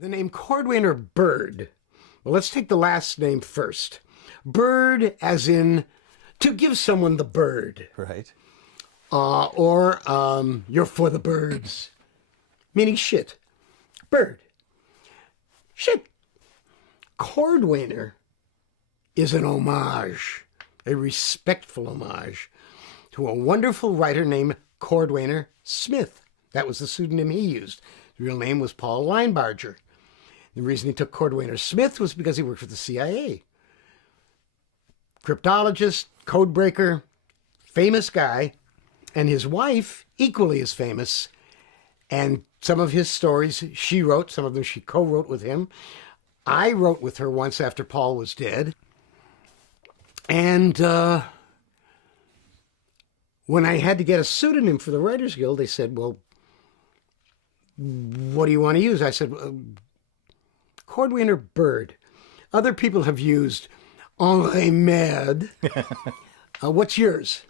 The name Cordwainer Bird. Well, let's take the last name first. Bird as in to give someone the bird. Right. Or you're for the birds. Meaning shit. Bird. Shit. Cordwainer is an homage, a respectful homage to a wonderful writer named Cordwainer Smith. That was the pseudonym he used. His real name was Paul Linebarger. The reason he took Cordwainer Smith was because he worked for the CIA. Cryptologist, codebreaker, famous guy, and his wife, equally as famous. And some of his stories she wrote, some of them she co-wrote with him. I wrote with her once after Paul was dead. And when I had to get a pseudonym for the Writers Guild, they said, well, what do you want to use? I said, Cordwainer Bird. Other people have used Henri Merde. What's yours?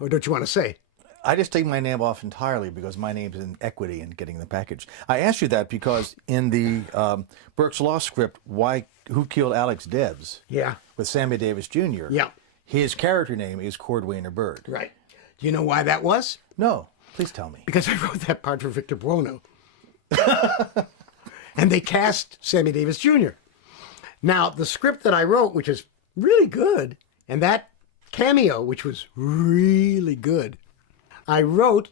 Or don't you want to say? I just take my name off entirely because my name's in equity in getting the package. I asked you that because in the Burke's Law script, Who Killed Alex Debs? Yeah. With Sammy Davis Jr. Yeah. His character name is Cordwainer Bird. Right. Do you know why that was? No. Please tell me. Because I wrote that part for Victor Buono. And they cast Sammy Davis Jr. Now, the script that I wrote, which is really good, and that cameo, which was really good, I wrote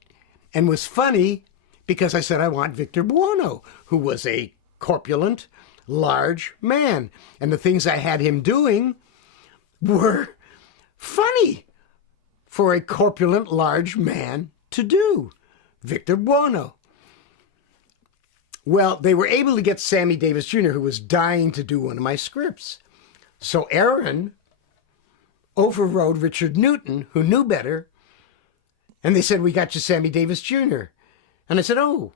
and was funny because I said I want Victor Buono, who was a corpulent, large man. And the things I had him doing were funny for a corpulent, large man to do. Victor Buono. Well, they were able to get Sammy Davis Jr., who was dying to do one of my scripts. So Aaron overrode Richard Newton, who knew better, and they said, we got you Sammy Davis Jr. And I said, oh,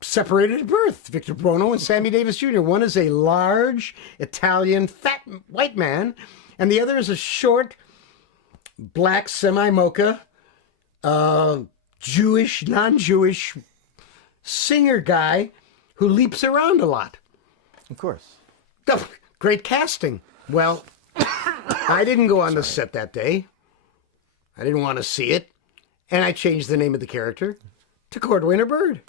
separated at birth, Victor Buono and Sammy Davis Jr. One is a large, Italian, fat, white man, and the other is a short, black, semi-mocha, Jewish, non-Jewish singer guy who leaps around a lot. Of course. Oh, great casting. Well, I didn't go on the set that day. I didn't want to see it. And I changed the name of the character to Cordwainer Bird.